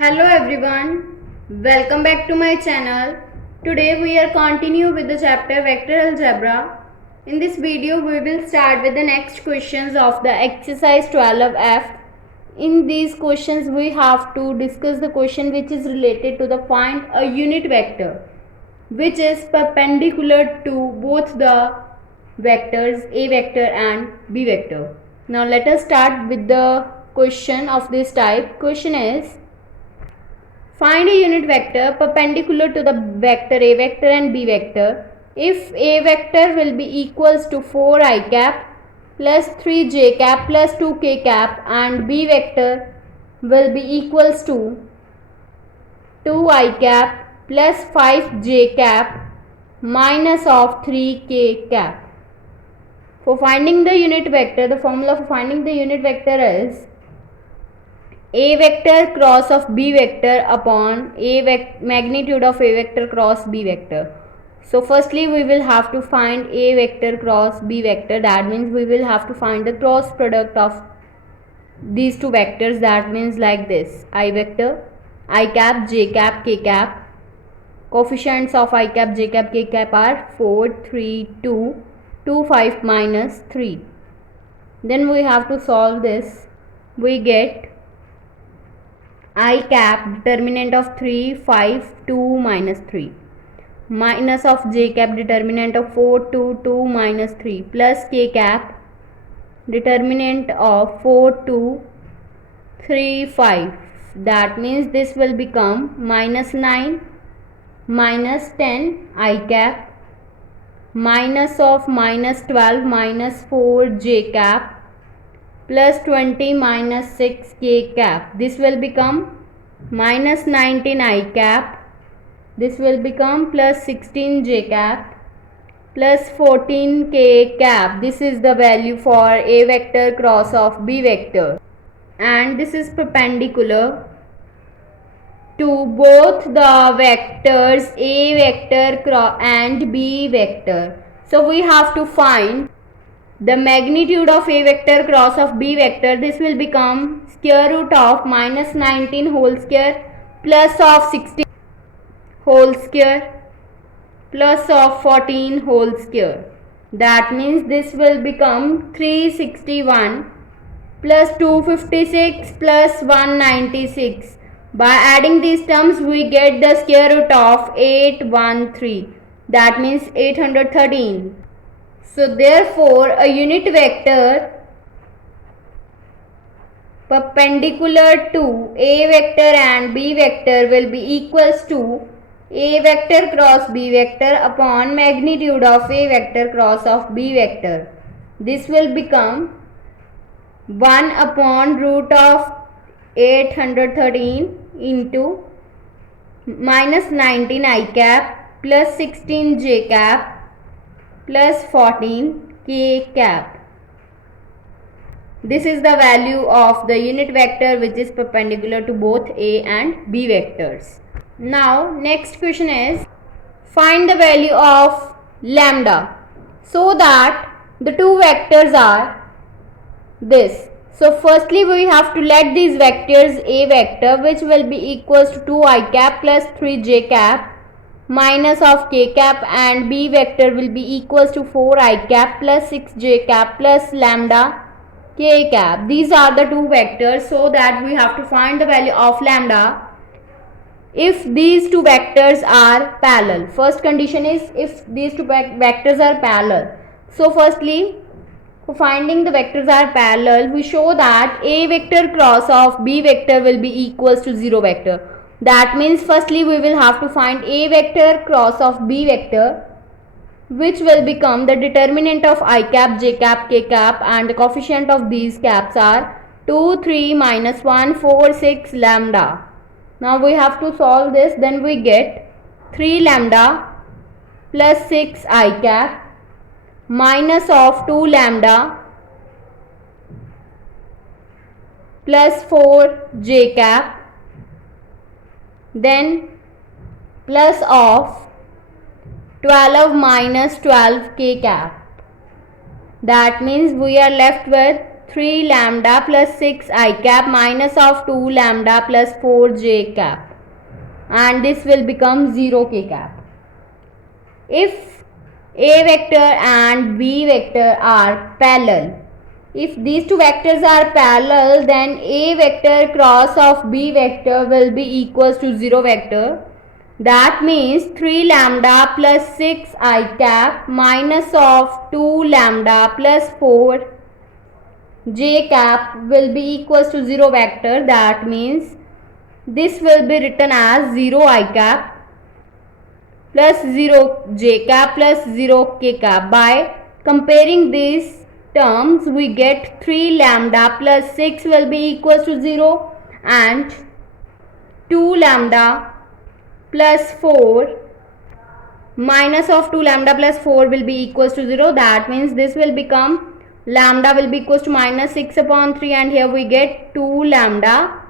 Hello everyone, welcome back to my channel. Today we are continue with the chapter Vector Algebra. In this video we will start with the next questions of the exercise 12F. In these questions we have to discuss the question which is related to the find a unit vector which is perpendicular to both the vectors A vector and B vector. Now let us start with the question of this type. Question is, find a unit vector perpendicular to the vector A vector and B vector if A vector will be equals to 4 I cap plus 3 j cap plus 2 k cap and B vector will be equals to 2 I cap plus 5 j cap minus of 3 k cap. For finding the unit vector, the formula for finding the unit vector is A vector cross of B vector upon magnitude of A vector cross B vector. So firstly we will have to find A vector cross B vector. That means we will have to find the cross product of these two vectors. That means like this: I vector, I cap, j cap, k cap. Coefficients of I cap, j cap, k cap are 4, 3, 2, 2, 5 minus 3. Then we have to solve this. We get I cap determinant of 3, 5, 2 minus 3 minus of j cap determinant of 4, 2, 2 minus 3 plus k cap determinant of 4, 2, 3, 5. That means this will become minus 9 minus 10 I cap minus of minus 12 minus 4 j cap plus 20 minus 6 k cap. This will become minus 19 I cap. This will become plus 16 j cap plus 14 k cap. This is the value for A vector cross of B vector, and this is perpendicular to both the vectors A vector and B vector. So we have to find the magnitude of A vector cross of B vector. This will become square root of minus 19 whole square plus of 16 whole square plus of 14 whole square. That means this will become 361 plus 256 plus 196. By adding these terms we get the square root of 813. That means 813. So therefore a unit vector perpendicular to A vector and B vector will be equals to A vector cross B vector upon magnitude of A vector cross of B vector. This will become 1 upon root of 813 into minus 19 I cap plus 16 j cap plus 14 k cap. This is the value of the unit vector which is perpendicular to both A and B vectors. Now next question is, find the value of lambda so that the two vectors are this. So firstly we have to let these vectors A vector which will be equals to 2 I cap plus 3 j cap minus of k cap and B vector will be equals to 4 I cap plus 6 j cap plus lambda k cap. These are the two vectors, so that we have to find the value of lambda if these two vectors are parallel. First condition is if these two vectors are parallel. So firstly, for finding the vectors are parallel, we show that A vector cross of B vector will be equals to 0 vector. That means firstly we will have to find A vector cross of B vector, which will become the determinant of I cap, j cap, k cap, and the coefficient of these caps are 2, 3, minus 1, 4, 6 lambda. Now we have to solve this. Then we get 3 lambda plus 6 I cap minus of 2 lambda plus 4 j cap, then plus of 12 minus 12 k cap. That means we are left with 3 lambda plus 6 I cap minus of 2 lambda plus 4 j cap, and this will become 0 k cap. If A vector and B vector are parallel, if these two vectors are parallel, then A vector cross of B vector will be equals to 0 vector. That means 3 lambda plus 6 I cap minus of 2 lambda plus 4 j cap will be equals to 0 vector. That means this will be written as 0 I cap plus 0 j cap plus 0 k cap. By comparing these terms, we get 3 lambda plus 6 will be equals to 0 and 2 lambda plus 4 minus of 2 lambda plus 4 will be equals to 0. That means this will become lambda will be equals to minus 6 upon 3, and here we get 2 lambda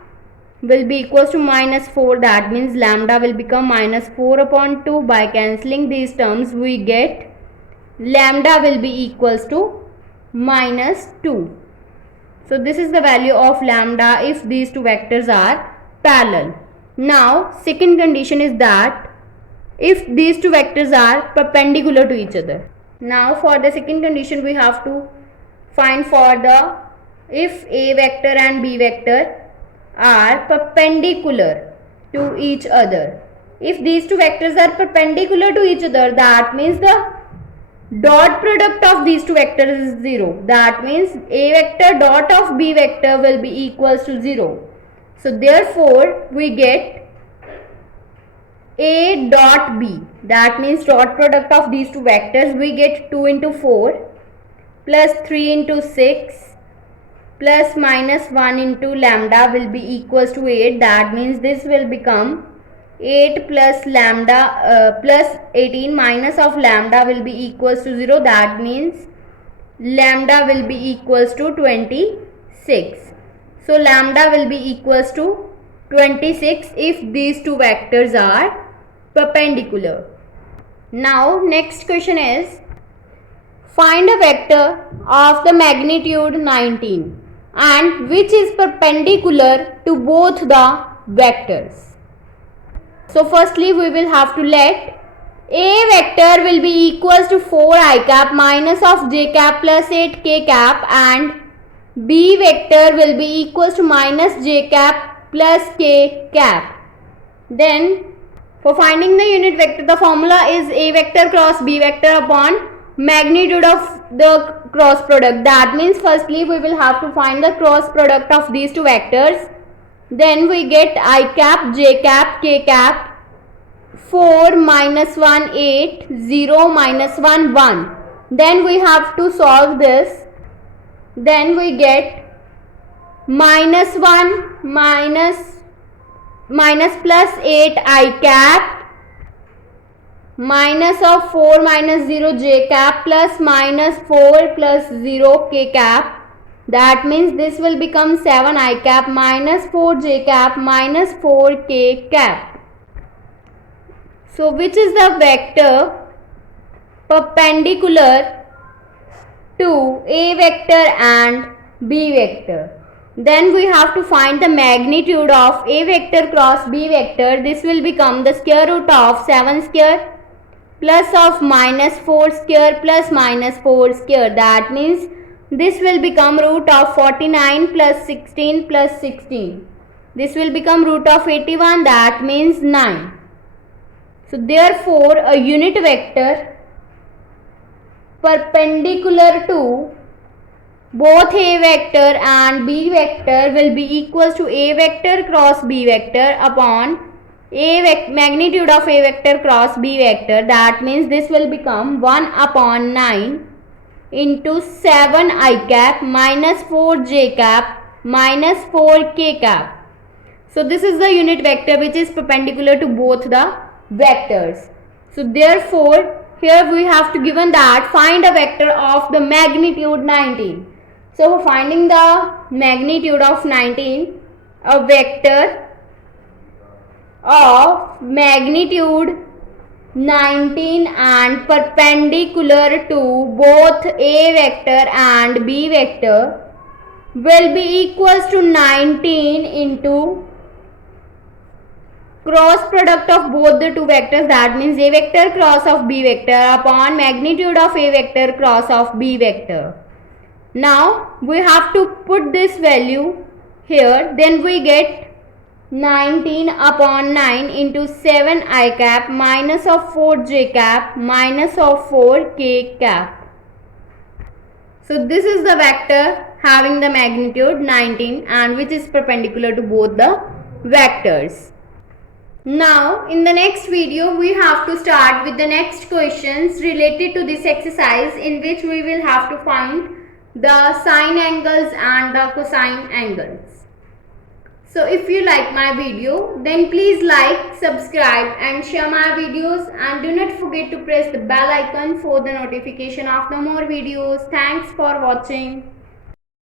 will be equals to minus 4. That means lambda will become minus 4 upon 2. By cancelling these terms, we get lambda will be equals to minus 2. So this is the value of lambda if these two vectors are parallel. Now second condition is that if these two vectors are perpendicular to each other. Now for the second condition, we have to find for the if A vector and B vector are perpendicular to each other. If these two vectors are perpendicular to each other, that means the dot product of these two vectors is 0. That means A vector dot of B vector will be equals to 0. So therefore we get A dot B. That means dot product of these two vectors, we get 2 into 4 plus 3 into 6 plus minus 1 into lambda will be equals to 8. That means this will become 8 plus lambda plus 18 minus of lambda will be equals to 0. That means lambda will be equals to 26. So lambda will be equals to 26 if these two vectors are perpendicular. Now next question is, find a vector of the magnitude 19 and which is perpendicular to both the vectors. So firstly we will have to let A vector will be equals to 4 I cap minus of j cap plus 8 k cap, and B vector will be equals to minus j cap plus k cap. Then for finding the unit vector, the formula is A vector cross B vector upon magnitude of the cross product. That means firstly we will have to find the cross product of these two vectors. Then we get I cap, j cap, k cap, 4 minus 1 8, 0 minus 1 1. Then we have to solve this. Then we get minus 1 minus plus 8 I cap minus of 4 minus 0 j cap plus minus 4 plus 0 k cap. That means this will become 7 I cap minus 4 j cap minus 4 k cap. So which is the vector perpendicular to A vector and B vector? Then we have to find the magnitude of A vector cross B vector. This will become the square root of 7 square plus of minus 4 square plus minus 4 square. That means this will become root of 49 plus 16 plus 16. This will become root of 81. That means 9. So therefore a unit vector perpendicular to both A vector and B vector will be equals to A vector cross B vector upon magnitude of A vector cross B vector. That means this will become 1 upon 9 into 7 I cap minus 4 j cap minus 4 k cap. So this is the unit vector which is perpendicular to both the vectors. So therefore here we have to given that find a vector of the magnitude 19. So for finding the magnitude of 19, a vector of magnitude 19 and perpendicular to both A vector and B vector will be equals to 19 into cross product of both the two vectors, that means a vector cross of b vector upon magnitude of a vector cross of b vector. Now we have to put this value here, then we get 19 upon 9 into 7 I cap minus of 4 j cap minus of 4 k cap. So this is the vector having the magnitude 19 and which is perpendicular to both the vectors. Now in the next video we have to start with the next questions related to this exercise, in which we will have to find the sine angles and the cosine angles. So if you like my video, then please like, subscribe and share my videos, and do not forget to press the bell icon for the notification of the more videos. Thanks for watching.